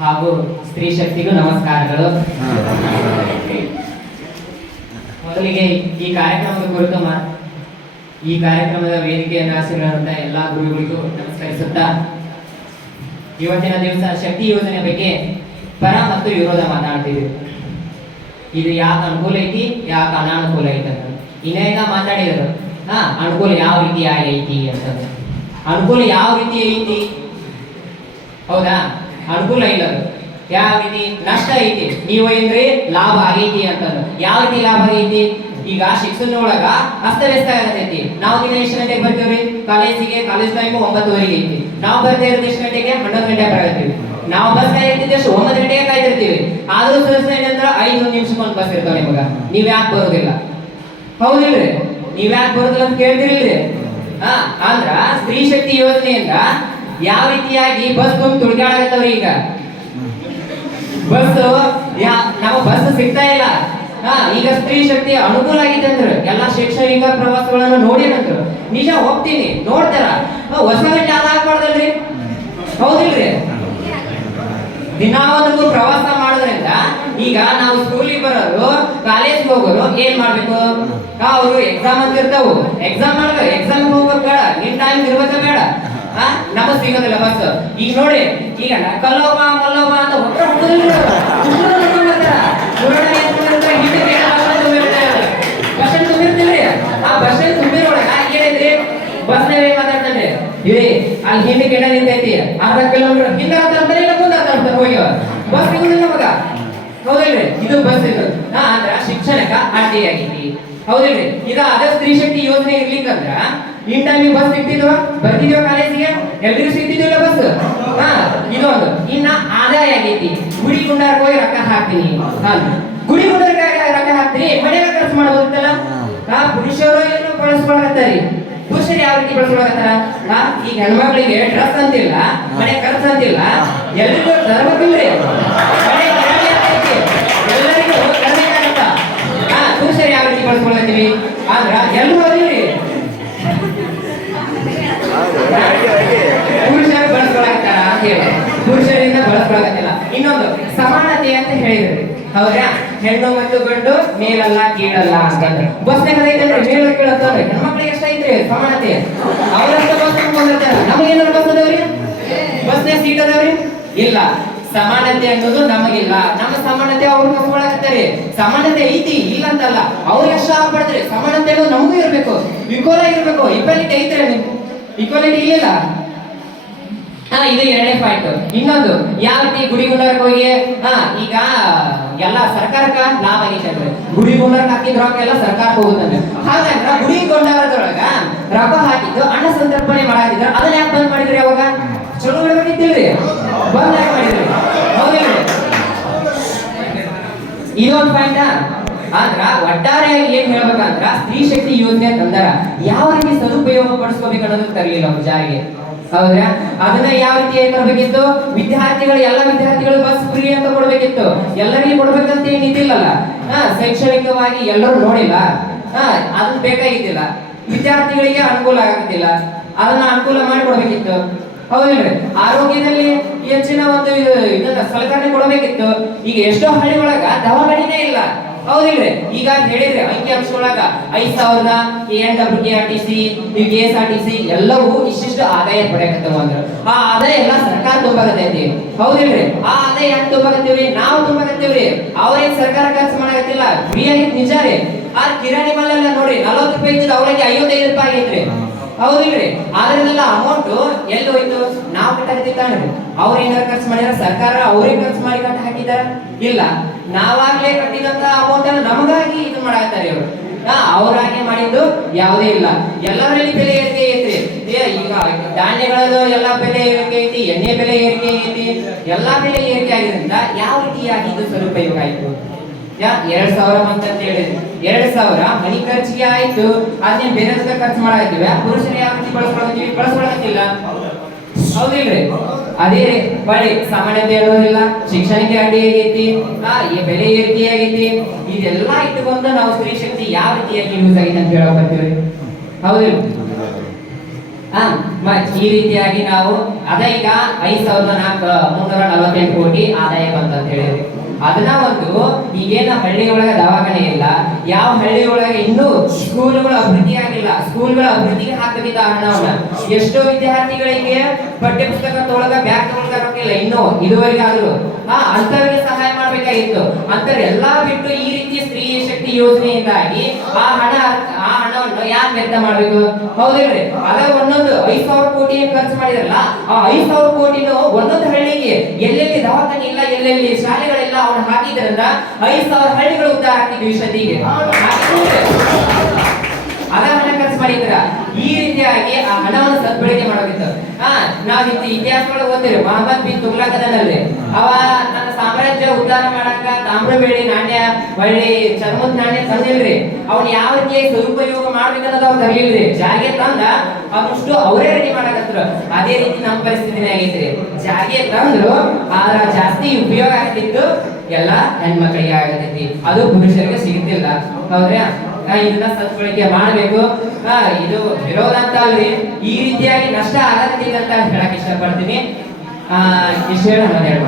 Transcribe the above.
ಹಾಗೂ ಸ್ತ್ರೀ ಶಕ್ತಿಗೂ ನಮಸ್ಕಾರಗಳು. ಮೊದಲಿಗೆ ಈ ಕಾರ್ಯಕ್ರಮದ ಕುರಿತು ಈ ಕಾರ್ಯಕ್ರಮದ ವೇದಿಕೆಯನ್ನು ಆಶೀರ್ವಾದಂತಹ ಎಲ್ಲ ಗುರುಗಳಿಗೂ ನಮಸ್ಕರಿಸುತ್ತಾ, ಇವತ್ತಿನ ದಿವಸ ಶಕ್ತಿ ಯೋಜನೆ ಬಗ್ಗೆ ಪರ ಮತ್ತು ವಿರೋಧ ಮಾತಾಡ್ತೀವಿ ಇದು ಯಾಕೆ ಅನುಕೂಲ ಐತಿ, ಯಾಕೆ ಅನಾನುಕೂಲ ಐತಿ ಅಂತ. ಇನ್ನೇನ ಮಾತಾಡಿದ್ರು. ಹಾ, ಅನುಕೂಲ ಯಾವ ರೀತಿ ಆಗೈತಿ ಅಂತಂದ್ರೆ ಅನುಕೂಲ ಯಾವ ರೀತಿ ಐತಿ? ಹೌದಾ? ಅನುಕೂಲ ಇಲ್ಲ ಅದು. ಯಾವ ರೀತಿ ನಷ್ಟ ಐತಿ? ನೀವು ಏನ್ರಿ? ಲಾಭ ಆಗೈತಿ ಅಂತಂದ್ರೆ. ಯಾವ ರೀತಿ ಲಾಭ ಆಗೈತಿ ಈಗ ಶಿಕ್ಷಣದೊಳಗ ಅಸ್ತವ್ಯಸ್ತ ಆಗತೈತಿ. ನಾವು ದಿನ ಎಷ್ಟು ಗಂಟೆಗೆ ಬರ್ತೇವ್ರಿ? ಕಾಲೇಜಿಗೆ, ಕಾಲೇಜ್ ಟೈಮ್ ಒಂಬತ್ತುವರೆಗೆ ಐತಿ. ನಾವು ಬರ್ತಾ ಇರೋದು ಎಷ್ಟು ಗಂಟೆಗೆ? ಹನ್ನೊಂದು ಗಂಟೆ ಬರತ್ತೀವಿ ನಾವು ಬಸ್ ಕಾಯ್ತಿದ್ದೆ ಅಷ್ಟು ಒಂಬತ್ತು ಗಂಟೆಗೆ ಕಾಯ್ತಿರ್ತೀವಿ. ಆದ್ರೂ ಸುರಕ್ಷೆ ಏನಂದ್ರ ಐದು ನಿಮಿಷಕ್ಕೊಂದು ಬಸ್ ಇರ್ತಾವ ನಿಮಗ. ನೀವ್ ಯಾಕೆ ಬರೋದಿಲ್ಲ? ಹೌದಿಲ್ರಿ? ನೀವ್ ಯಾಕೆ ಬರೋದಿಲ್ಲ ಅಂತ ಕೇಳ್ತಿರ್ಲಿ ಹಾ ಅಂದ್ರ ಸ್ತ್ರೀ ಶಕ್ತಿ ಯೋಜನೆಯಿಂದ ಯಾವ ರೀತಿಯಾಗಿ ಬಸ್ ತುಂಬ ತುಳ್ಕಾಡಕತ್ತವ್ರಿ ಈಗ? ಬಸ್ ನಾವು ಬಸ್ ಸಿಗ್ತಾ ಇಲ್ಲ. ಹಾ ಈಗ ಸ್ತ್ರೀ ಶಕ್ತಿ ಅನುಕೂಲ ಆಗಿದೆ ಅಂದ್ರೆ. ಎಲ್ಲಾ ಶೈಕ್ಷಣಿಕ ಪ್ರವಾಸಗಳನ್ನ ನೋಡಿರಂದ್ರು ನಿಜ ಹೋಗ್ತೀನಿ ನೋಡ್ತಾರ. ಹಾ, ಹೊಸ ಗಂಟೆ ಅದ ಹಾಕ್ಬಾರ್ದಲ್ರಿ? ಹೌದಿಲ್ರಿ? ದಿನ ಒಂದು ಪ್ರವಾಸ ಮಾಡೋದ್ರಿಂದ ಈಗ ನಾವು ಸ್ಕೂಲಿಗೆ ಬರೋರು ಕಾಲೇಜ್ಗೆ ಹೋಗೋರು ಏನ್ ಮಾಡ್ಬೇಕು? ಅವರು ಎಕ್ಸಾಮ್ ಅಂತ ಇರ್ತಾವು ಎಕ್ಸಾಮ್ ಮಾಡ್ಬೇಕು ಎಕ್ಸಾಮ್ ಹೋಗ್ಬೇಕು ಬೇಡ. ನಿನ್ ಟೈಮ್ ಇರ್ಬೇಕ ಬೇಡ. ಸಿಗೋದಿಲ್ಲ ಬಸ್ ಈಗ ನೋಡಿ, ಈಗ ಕಲ್ಲೋಬ ಮಲ್ಲೋಬ ಅಂತ ಒಬ್ಬರ ಹುಡುಗರು ಬಸ್ ಆ ಬಸ್ ಮಾತಾಡ್ತಾನೆ ಅಲ್ಲಿ ಹಿಂದೆ ಕಿಲೋಮೀಟರ್ ಹಿಂದೆ ಅಂತಾರೆ ಹೋಗಿ ಬಸ್ ಹೌದಿಲ್ರಿ? ಇದು ಬಸ್ ಇದು. ಅಂದ್ರ ಶಿಕ್ಷಣಕ್ಕ ಅಡ್ಡಿ ಆಗೈತಿ ಹೌದಿಲ್ರಿ? ಈಗ ಅದ ಸ್ತ್ರೀ ಶಕ್ತಿ ಯೋಜನೆ ಇರ್ಲಿಕ್ಕಂದ್ರ ಇನ್ ಟೈಮ್ ಬಸ್ ಸಿಗ್ತಿದ್ವ ಬರ್ತಿದ್ವ ಕಾಲೇಜಿಗೆ? ಎಲ್ರಿಗೂ ಸಿಗ್ತಿದ್ವಿಲ್ಲ ಬಸ್ ಹಾ ಇದೊಂದು ಇನ್ನ ಆದಾಯ ಆಗೈತಿ. ಗುಡಿ ಗುಂಡಾರ ಹೋಗಿ ರೊಕ್ಕ ಹಾಕ್ತೀನಿ. ಹಾ. ಗುಡಿ ಗುಂಡಾರ ರೊಕ್ಕ ಹಾಕ್ತೀನಿ. ಮನೆಯಾಗ ಖರ್ಚು ಮಾಡ್ಬೋದಿತ್ತಲ್ಲ ಹಾ, ಪುರುಷರು ಏನು ಬಳಸ್ಕೊಳಕತ್ತಾರಿ? ಪುರುಷರು ಯಾವ ರೀತಿ ಬಳಸ್ಕೊಳಕತ್ತಾರ? ಹಾ, ಈಗ ಹೆಣ್ಮಕ್ಳಿಗೆ ಡ್ರೆಸ್ ಅಂತಿಲ್ಲ, ಮನೆ ಖರ್ಚು ಅಂತಿಲ್ಲ. ಎಲ್ರಿಗೂ ತರಬೇಕಿಲ್ರಿ. ಎಲ್ಲರಿಗೂ ತರಬೇಕಾಗತ್ತ ಹಾ, ಪುರುಷರು ಯಾವ ರೀತಿ ಬಳಸ್ಕೊಳತ್ತೀವಿ? ಆದ್ರ ಎಲ್ಲರೂ ಪುರುಷರಿಂದ ಬಳಸ್ಕೊಳಕತ್ತಿಲ್ಲ ಇನ್ನೊಂದು, ಸಮಾನತೆ ಅಂತ ಹೇಳಿದ್ರು. ಹೌದಾ ಹೆಣ್ಣು ಮತ್ತು ಗಂಡು, ಮೇಲಲ್ಲ, ಕೀಳಲ್ಲ ಅಂತಂದ್ರೆ. ಬಸ್ನಾಗ ಐತಲ್ರಿ ಮೇಲ ಕೀಳತ್ತಂದ್ರೆ ನಮ್ಮ ಎಷ್ಟ ಎಷ್ಟೈತ್ರಿ ಸಮಾನತೆ? ಅವ್ರಷ್ಟ ಬಸ್ ತುಂಬಿಕೊಂಡಿರ್ತಾರ ನಮಗೇನಾದ್ರು ಬಸ್ ಅದಾವ್ರಿ? ಸೀಟ್ ಅದಾವ್ರಿ? ಇಲ್ಲ. ಸಮಾನತೆ ಅನ್ನೋದು ನಮಗಿಲ್ಲ. ನಮ್ಮ ಸಮಾನತೆ ಅವ್ರು ಕಸ್ಕೊಳಕತ್ತಾರೆ ಸಮಾನತೆ ಐತಿ, ಇಲ್ಲ ಅಂತಲ್ಲ. ಅವ್ರು ಎಷ್ಟು ಆಗ್ಬಾರ್ದ್ರಿ ಸಮಾನತೆ ಅನ್ನೋದು ನಮಗೂ ಇರ್ಬೇಕು. ಇಕ್ವಲ್ ಆಗಿರ್ಬೇಕು. ಇಕ್ವಾಲಿಟಿ ಐತ್ರಿ ನೀವು ಇಕ್ವಾಲಿಟಿ ಇಲ್ಲ ಇದು ಎರಡನೇ ಪಾಯಿಂಟ್ ಇನ್ನೊಂದು, ಯಾವ ರೀತಿ ಗುಡಿ ಗುಂಡಾರಕ್ಕೆ ಹೋಗಿ, ಹಾ, ಈಗ ಎಲ್ಲ ಸರ್ಕಾರಕ್ಕ ಲಾಭ ಗುಡಿ ಗುಂಡಾರಕ್ಕೆ ಹಾಕಿದ್ರು ರೊಕ್ಕ ಎಲ್ಲ ಸರ್ಕಾರಕ್ಕೆ ಹೋಗುತ್ತಂದ್ರೆ ಹಾಗಂದ್ರ ಗುಡಿ ಗುಂಡಾರದೊಳಗ ರೊಕ್ಕ ಹಾಕಿದ್ದು, ಅನ್ನ ಸಂತರ್ಪಣೆ ಮಾಡಾಕಿದ್ರ ಅದನ್ನ ಯಾಕೆ ಬಂದ್ ಮಾಡಿದ್ರಿ ಅವಾಗ? ಚಲೋ ಮಾಡ್ಬೇಕಿತ್ತಿಲ್ರಿ ಬಂದ್ ಯಾಕೆ ಮಾಡಿದ್ರಿ. ಹೌದಿಲ್ರಿ? ಇದೊಂದು ಪಾಯಿಂಟ್ ಆದ್ರ ಒಟ್ಟಾರೆಯಾಗಿ ಏನ್ ಹೇಳ್ಬೇಕಂದ್ರ, ಸ್ತ್ರೀ ಶಕ್ತಿ ಯೋಜನೆ ತಂದಾರ. ಯಾವ ರೀತಿ ಸದುಪಯೋಗ ಪಡಿಸ್ಕೋಬೇಕು ಅನ್ನೋದು ತರಲಿಲ್ಲ ಜಾರಿಗೆ. ಹೌದ್ರಾ? ಅದನ್ನ ಯಾವ ರೀತಿ ತರಬೇಕಿತ್ತು? ವಿದ್ಯಾರ್ಥಿಗಳು, ಎಲ್ಲ ವಿದ್ಯಾರ್ಥಿಗಳು ಬಸ್ ಫ್ರೀ ಅಂತ ಕೊಡ್ಬೇಕಿತ್ತು. ಎಲ್ಲರಿಗೂ ಕೊಡ್ಬೇಕಂತ ಏನಿದ್ದಿಲ್ಲಲ್ಲ ಹಾ, ಶೈಕ್ಷಣಿಕವಾಗಿ ಎಲ್ಲರೂ ನೋಡಿಲ್ಲ. ಹಾ ಅದನ್ನ ಬೇಕಾಗಿದ್ದಿಲ್ಲ. ವಿದ್ಯಾರ್ಥಿಗಳಿಗೆ ಅನುಕೂಲ ಆಗುತ್ತಿಲ್ಲ. ಅದನ್ನ ಅನುಕೂಲ ಮಾಡಿ ಕೊಡ್ಬೇಕಿತ್ತು. ಹೌದಿಲ್ರಿ? ಆರೋಗ್ಯದಲ್ಲಿ ಹೆಚ್ಚಿನ ಒಂದು ಇದನ್ನ ಸಲಕರಣೆ ಕೊಡಬೇಕಿತ್ತು. ಈಗ ಎಷ್ಟೋ ಹಳ್ಳಿ ಒಳಗ ದವಾಖಾನಿನೇ ಇಲ್ಲ. ಹೌದಿಲ್ರಿ ಈಗ ಹೇಳಿದ್ರೆ ಅಂಕಿ ಅಂಶಗಳಾಗ ಐದ್ ಸಾವಿರದ K N W K R T C K S R T C ಎಲ್ಲವೂ ಇಷ್ಟಿಷ್ಟು ಆದಾಯ ಪಡೆಯಕತ್ತವ ಅಂದ್ರೆ. ಆ ಆದಾಯ ಎಲ್ಲ ಸರ್ಕಾರ ತುಂಬಾಗತ್ತೈತಿ ಹೌದಿಲ್ರಿ ಆ ಆದಾಯ ಯಾಕೆ ತುಂಬಾಗತ್ತೀವ್ರಿ ನಾವು ತುಂಬಾಗತ್ತೀವ್ರಿ ಅವ್ರೇನ್ ಸರ್ಕಾರ ಖರ್ಚು ಮಾಡಕತ್ತಿಲ್ಲ? ಫ್ರೀ ಆಗಿದ್ ನಿಜ ರೀ. ಆ ಕಿರಾಣಿ ಮಲ್ಲೆಲ್ಲ ನೋಡಿ ನಲವತ್ತು ರೂಪಾಯಿ ಇದ್ದಿದ್ದು ಅವರಿಗೆ ಐವತ್ತೈದು ರೂಪಾಯಿ ಆಗೈತ್ರಿ ಹೌದಿಲ್ರಿ ಆದ್ರದೆಲ್ಲ ಅಮೌಂಟ್ ಎಲ್ಲಿ ಹೋಯ್ತು? ನಾವು ಕಟ್ಟಾಕತ್ತಿತ್ತಾನ್ರಿ ಅವ್ರ ಏನಾರ ಖರ್ಚು ಮಾಡ್ಯಾರ? ಸರ್ಕಾರ ಅವ್ರಿಗೆ ಖರ್ಚು ಮಾಡಿ ಕಟ್ಟ ಹಾಕಿದಾರ ಇಲ್ಲ. ನಾವಾಗ್ಲೇ ಕಟ್ಟಿದಂತ ಅನ್ನ ನಮಗಾಗಿ ಇದು ಮಾಡಾಕತ್ತಾರೆ ಇವರು. ಅವ್ರಾಗೆ ಮಾಡಿದ್ದು ಯಾವುದೇ ಇಲ್ಲ. ಎಲ್ಲರಲ್ಲಿ ಬೆಲೆ ಏರಿಕೆ ಐತ್ರಿ. ಈಗ ಧಾನ್ಯಗಳದ್ದು ಎಲ್ಲಾ ಬೆಲೆ ಏರಿಕೆ ಐತಿ, ಎಣ್ಣೆ ಬೆಲೆ ಏರಿಕೆ ಐತಿ, ಎಲ್ಲಾ ಬೆಲೆ ಏರಿಕೆ ಆಗಿದ್ರಿಂದ ಯಾವ ರೀತಿಯಾಗಿ ಇದು ಸದುಪಯೋಗ ಆಯ್ತು? ಎರಡ್ ಸಾವಿರ ಅಂತ ಹೇಳಿ ಎರಡ್ ಸಾವಿರ ಮನಿ ಖರ್ಚಿಗೆ ಆಯ್ತು ಅದನ್ನ ಬೇರೆ ಖರ್ಚು ಮಾಡಾಕತ್ತೀವಿ. ಪುರುಷರು ಯಾವ ರೀತಿ ಬಳಸ್ಕೊಳತ್ತೀವಿ ಬಳಸ್ಕೊಳತ್ತಿಲ್ಲ ಹೌದಿಲ್ರಿ? ಅದೇ ಬಳಿ ಸಾಮಾನ್ಯತೆ ಇರೋದಿಲ್ಲ ಶಿಕ್ಷಣಕ್ಕೆ ಅಡ್ಡಿ ಆಗೈತಿ ಬೆಲೆ ಏರಿಕೆ ಆಗೈತಿ, ಇದೆಲ್ಲ ಇಟ್ಟುಕೊಂಡು ನಾವು ಸ್ತ್ರೀ ಶಕ್ತಿ ಯಾವ ರೀತಿಯಾಗಿ ಯೂಸ್ ಆಗೈತೆ ಅಂತ ಹೇಳಕ್ ಬರ್ತೀವಿ ಹೌದಿಲ್ಲ ಹಾ ಈ ರೀತಿಯಾಗಿ ನಾವು, ಅದ ಈಗ ಐದ್ ಸಾವಿರದ ನಾಲ್ಕು, ಮುನ್ನೂರ ನಲವತ್ತೆಂಟು ಕೋಟಿ ಆದಾಯ ಬಂತಂತ ಹೇಳಿದ್ರಿ. ಅದನ್ನ ಒಂದು ಈಗೇನ ಹಳ್ಳಿ ಒಳಗೆ ದವಾಖಾನೆ ಇಲ್ಲ, ಯಾವ ಹಳ್ಳಿ ಒಳಗೆ ಇನ್ನೂ ಸ್ಕೂಲ್ಗಳು ಅಭಿವೃದ್ಧಿ ಆಗಿಲ್ಲ, ಸ್ಕೂಲ್ಗಳ ಅಭಿವೃದ್ಧಿಗೆ ಹಾಕಬೇಕಿದ್ದ ಹಣವನ್ನ ಎಷ್ಟೋ ವಿದ್ಯಾರ್ಥಿಗಳಿಗೆ ಪಠ್ಯ ಪುಸ್ತಕ ತೊಳಗ ಬ್ಯಾಗ್ ತೊಗೊಳಕ ಇನ್ನೂ ಇದುವರೆಗೆ ಆದ್ರು. ಆ, ಅಂತವರಿಗೆ ಸಹಾಯ ಮಾಡ್ಬೇಕಾಗಿತ್ತು. ಅಂತವ್ರು ಬಿಟ್ಟು ಈ ರೀತಿ ಸ್ತ್ರೀ ಶಕ್ತಿ ಯೋಜನೆಯಿಂದಾಗಿ ಆ ಹಣ, ಆ ಹಣವನ್ನು ಯಾಕೆ ವ್ಯರ್ಥ ಮಾಡ್ಬೇಕು? ಹೌದಿಲ್ರಿ? ಅದ ಒಂದೊಂದು ಐದ್ ಸಾವಿರ ಕೋಟಿ ಖರ್ಚು ಮಾಡಿದ್ರಲ್ಲ, ಆ ಐದ್ ಸಾವಿರ ಕೋಟಿನೂ ಒಂದೊಂದು ಹಳ್ಳಿಗೆ ಎಲ್ಲೆಲ್ಲಿ ದವಾಖಾನೆ ಇಲ್ಲ ಎಲ್ಲೆಲ್ಲಿ ಶಾಲೆಗಳೆಲ್ಲ ಅವನು ಹಾಕಿದ್ರಂದ್ರ ಐದು ಸಾವಿರ ಹಳ್ಳಿಗಳು ಉದ್ಧಾರ ಆಗ್ತಿದ್ವಿ ಸದ್ಯಗೆ ಅದ ಹಣ ಖರ್ಚು ಮಾಡಿದ್ರ ಈ ರೀತಿಯಾಗಿ ಆ ಹಣವನ್ನು ಸದ್ಬಳಕೆ ಮಾಡೋದಿತ್ತು. ಹಾ, ನಾವ್ ಇತ್ತು ಇತಿಹಾಸಗಳು ಓದ್ತೀವಿ. ಮಹಮ್ಮದ್ ಬಿನ್ ತುಗ್ಲಕ್ ಅವ ನನ್ನ ಸಾಮ್ರಾಜ್ಯ ಉದ್ಧಾರ ಮಾಡಾಕ ತಾಮ್ರ ಬೆಳ್ಳಿ ನಾಣ್ಯ ಹೊಳ್ಳಿ ಚರ್ಮದ ನಾಣ್ಯ ತಂದಿಲ್ರಿ. ಅವ್ನ ಯಾವ ರೀತಿ ಸದುಪಯೋಗ ಮಾಡ್ಬೇಕನ್ನೋದು ಅವ್ರು ತರಲಿಲ್ರಿ. ಜಾಗೆ ತಂದ ಅವಷ್ಟು ಅವರೇ ರೆಡಿ ಮಾಡಕತ್ರು. ಅದೇ ರೀತಿ ನಮ್ಮ ಪರಿಸ್ಥಿತಿನೇ ಆಗೈತ್ರಿ. ಜಾಗೆ ತಂದ್ರು ಆದ್ರ ಜಾಸ್ತಿ ಉಪಯೋಗ ಆಗ್ತಿತ್ತು. ಎಲ್ಲ ಹೆಣ್ಮಕ್ಳಿಗೆ ಆಗತೈತಿ. ಅದು ಪುರುಷರಿಗೆ ಸಿಗುತ್ತಿಲ್ಲ ಹೌದ್ರಾ ಇದನ್ನ ಸದ್ಬಳಕೆ ಮಾಡಬೇಕು. ಇದು ವಿರೋಧ ಅಂತ ಅಲ್ರಿ ಈ ರೀತಿಯಾಗಿ ನಷ್ಟ ಆಗತ್ತಿಲ್ಲ ಅಂತ ಹೇಳಕ್ ಇಷ್ಟಪಡ್ತೀನಿ. ಇಷ್ಟು ಹೇಳಿ